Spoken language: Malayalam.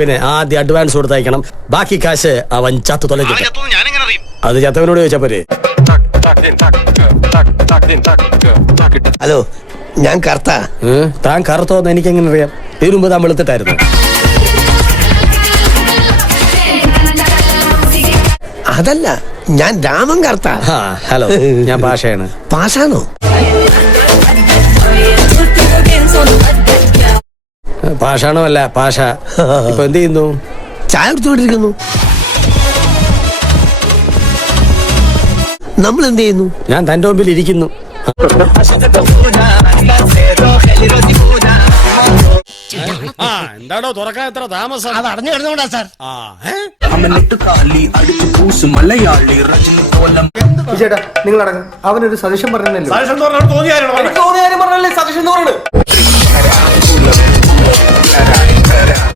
പിന്നെ ആദ്യം അഡ്വാൻസ് കൊടുത്തയക്കണം, ബാക്കി കാശ് അവൻ ചത്തു തൊലഞ്ഞു. അത് ചത്തവനോട് ചോദിച്ചാ പോരെ. ഹലോ, ഞാൻ കറുത്ത. താൻ കറുത്തോന്ന് എനിക്കെങ്ങനെ അറിയാം? ഇതിനു മുമ്പ് താൻ വെളുത്തിട്ടായിരുന്നു. അതല്ല, ഞാൻ രാമൻ കറുത്ത. ഹലോ, ഞാൻ പാഷയാണ്. പാഷാണോ? പാഷാണോ അല്ല, പാഷ. ഇപ്പൊ എന്ത് ചെയ്യുന്നു? ചായ കുടിച്ചുകൊണ്ടിരിക്കുന്നു. നമ്മൾ എന്ത് ചെയ്യുന്നു? ഞാൻ തന്റെ മുമ്പിൽ ഇരിക്കുന്നു. എന്താണോ തുറക്കാൻ എത്ര താമസം? അത് അടഞ്ഞു കിടന്നുകൊണ്ടാ സാർ. ചേട്ടാ, നിങ്ങൾ അടങ്ങും. അവനൊരു സജഷൻ പറഞ്ഞല്ലോ. സജഷൻ തോന്നിയാലും സജഷൻ